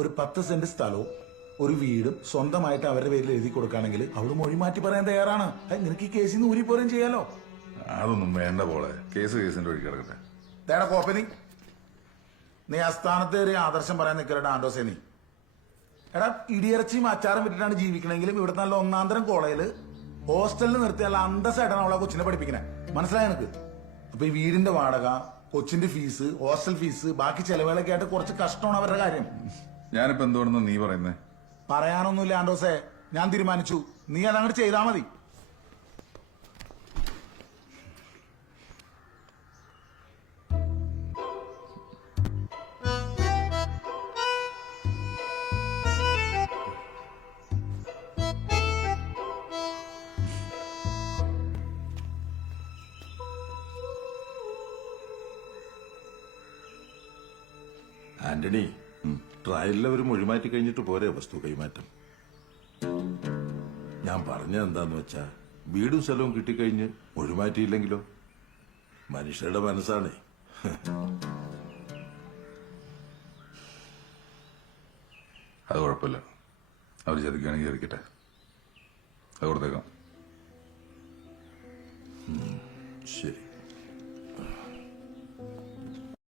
ഒരു 10 സെന്റ് സ്ഥലവും ഒരു വീടും സ്വന്തമായിട്ട് അവരുടെ പേരിൽ എഴുതി കൊടുക്കുകയാണെങ്കിൽ അവള് മൊഴി മാറ്റി പറയാൻ തയ്യാറാണ്. നിനക്ക് ഈ കേസിൽ നിന്ന് ഊരി പോരും ചെയ്യാലോ. അതൊന്നും വേണ്ട പോളെ, കേസിന്റെ വഴി കിടക്കട്ടെ. തേടാ കോപ്പനി, നീ ആസ്ഥാനത്ത് ഒരു ആദർശം പറയാൻ നിൽക്കലടാ ആൻഡോസേ. നീ എടാ ഇടിയിറച്ചിയും അച്ചാറും വിട്ടിട്ടാണ് ജീവിക്കണമെങ്കിലും ഇവിടുത്തെ നല്ല ഒന്നാന്തരം കോളേജില് ഹോസ്റ്റലിൽ നിർത്തി നല്ല അന്തസ്സായിട്ടാണ് അവളെ കൊച്ചിനെ പഠിപ്പിക്കണേ. മനസ്സിലായ നിനക്ക്? അപ്പൊ ഈ വീടിന്റെ വാടക, കൊച്ചിന്റെ ഫീസ്, ഹോസ്റ്റൽ ഫീസ്, ബാക്കി ചെലവുകളൊക്കെ ആയിട്ട് കുറച്ച് കഷ്ടമാണ് അവരുടെ കാര്യം. ഞാനിപ്പോ എന്തുകൊണ്ടെന്ന് നീ പറയുന്നേ? പറയാനൊന്നുമില്ല ആൻഡോസേ, ഞാൻ തീരുമാനിച്ചു. നീ അതങ്ങോട്ട് ചെയ്താൽ മതി. ആന്റണി, ട്രയലിൽ അവർ മൊഴിമാറ്റി കഴിഞ്ഞിട്ട് പോരെ വസ്തു കൈമാറ്റം. ഞാൻ പറഞ്ഞത് എന്താന്ന് വെച്ചാ, വീടും സ്ഥലവും കിട്ടിക്കഴിഞ്ഞ് മൊഴിമാറ്റിയില്ലെങ്കിലോ? മനുഷ്യരുടെ മനസ്സാണേ. അത് കുഴപ്പമില്ല, അവർ ചതിക്കുകയാണെങ്കിൽ ചതിക്കട്ടെ, അത് കൊടുത്തേക്കാം. ശരി.